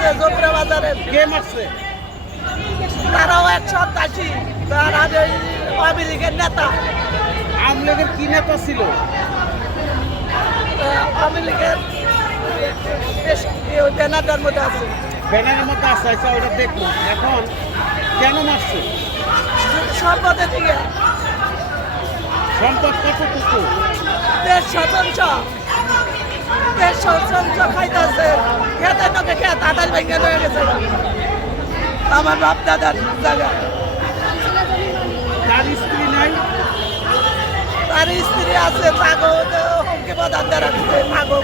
মারছে জোপরা বাজারে কে মারছে তারাও এক সন্ত্রাসী তারা আওয়ামী লীগের নেতা। আওয়ামী লীগের কি নেতা ছিল? আওয়ামী লীগের ব্যানারটার মধ্যে আছে। ব্যানারের মধ্যে আছে আচ্ছা ওটা দেখুন এখন কেন মারছে? সম্পদের দিকে। সম্পদ কতটুকু? দেশ স্বতন্ত্র খাইতেছে খেতে নকে খেত আটাল ভেঙে হয়ে গেছে। আমার বাপ দাদার জায়গা। তার স্ত্রী নাই? তার স্ত্রী আছে পাগো হুমকি প্রধান দ্বারা পাগো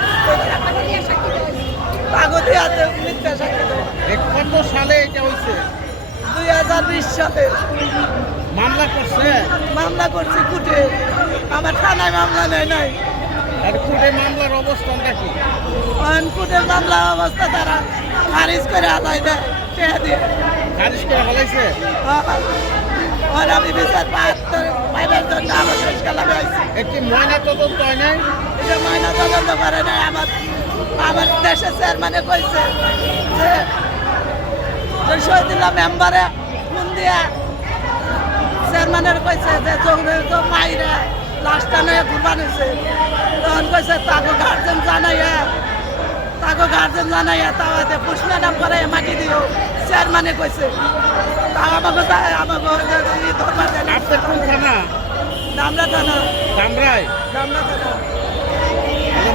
পাগো দিয়ে আছে মিথ্যা সাক্ষী কত সালে এটা হয়েছে দুই হাজার বিশ সালে। মামলা করছে? মামলা করছি কুটে। আমার থানায় মামলা নেয় নাই। মামলার অবস্থানটা কি? অন কুটের মামলা অবস্থা তারা খারিজ করে আদায় দেয় খারিজ করে ফেলাইছে? আর আমি বিচার বাহাত্তর পাইবার জন্য শেষ একটি ময়না তদন্ত হয় নাই? এটা ময়না তদন্ত করে নাই আমার আমার দেশের চেয়ারম্যানে কইছে যে শহীদুল্লাহ মেম্বারে ফোন দিয়া চেয়ারম্যানের কইছে যে জঙ্গলের তো মাইরা লাশটা নিয়ে ঘুরবান হয়েছে। তখন কইছে তাকে গার্জেন জানাইয়া তাকে গার্জেন জানাইয়া তাওয়াতে পুষ্পানাম করে মাটি দিও। চেয়ারম্যানে কইছে তা আমাকে আমাকে ধর্মা দেয় থানা? দামরা থানা। দামরায়? দামরা থানা।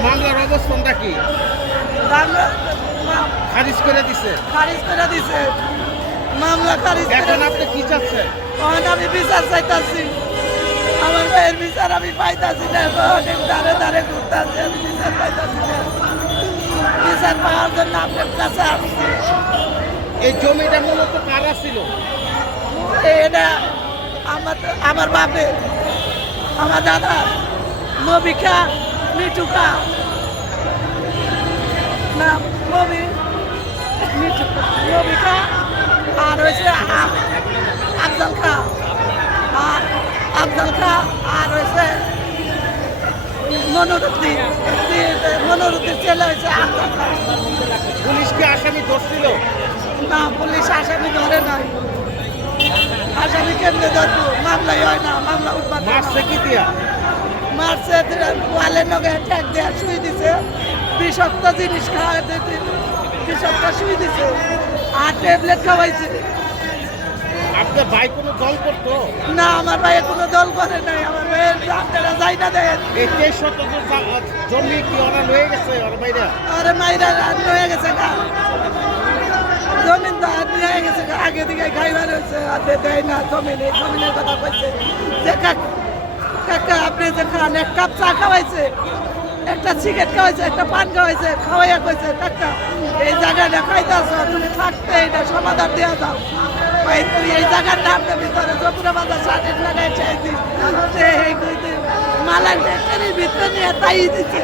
মামলার অবস্থানটা কি? দামরা খারিজ করে দিছে। খারিজ করে দিছে। মামলা খারিজ এখন। আপনি কি চাচ্ছেন? আমি বিচার চাইতাছি। আমার ভাইয়ের বিচার আমি পাইতাছি না অনেক দাঁড়ে দাঁড়ে ঘুরতাছি আমি বিচার পাইতাছি না। বিচার পাওয়ার জন্য আপনার কাছে আসছি। এই জমিটা মূলত কারা ছিল এটা আমার আমার বাপে আমার দাদা নবিকা মিঠুকা। না নবী মিঠুকা নবিকা আর হয়েছে আফজাল খা আফজাল খা আর হয়েছে মনোরুদ্দিন। মনোরুদ্দিন ছেলে হয়েছে আফজাল খা। পুলিশ কি আসামি ধরছিল না পুলিশ আসামি ধরে নাই। আসামি কেমনে ধরবো? মামলাই হয় না মামলা উঠবার মারছে কি দিয়া? মারছে ওয়ালের নগে ট্যাগ দেওয়া শুই দিছে। বিষাক্ত জিনিস খাওয়া বিষাক্ত শুই দিছে। আর ট্যাবলেট খাওয়াইছে। আপনার ভাই কোনো দল করতো? না আমার ভাইয়ের কোনো দল করে নাই আমার ভাইয়ের আপনারা যাই না দেন। এই তেইশ জমি কি ওরা লয়ে গেছে ওর বাইরে আরে মাইরা রাত হয়ে গেছে গা। জমিন তো হাত হয়ে গেছে গা। আগে দিকে খাইবার হয়েছে হাতে দেয় না জমিন এই জমিনের কথা কইছে। যে কাক- কাকা আপনি যে খান এক কাপ চা খাওয়াইছে একটা সিগারেট খাওয়াইছে একটা পান খাওয়াইছে খাওয়াইয়া কইছে কাকা এই জায়গাটা খাইতেছ তুমি থাকতে এটা সমাধান দেওয়া যাও। ভাই তুই এই জায়গার নামটা ভিতরে জপুরা বাজার সার্টিফ লাগাই চাইছিস সে এই কইতে মালার ভিতরে নিয়ে তাই দিচ্ছে।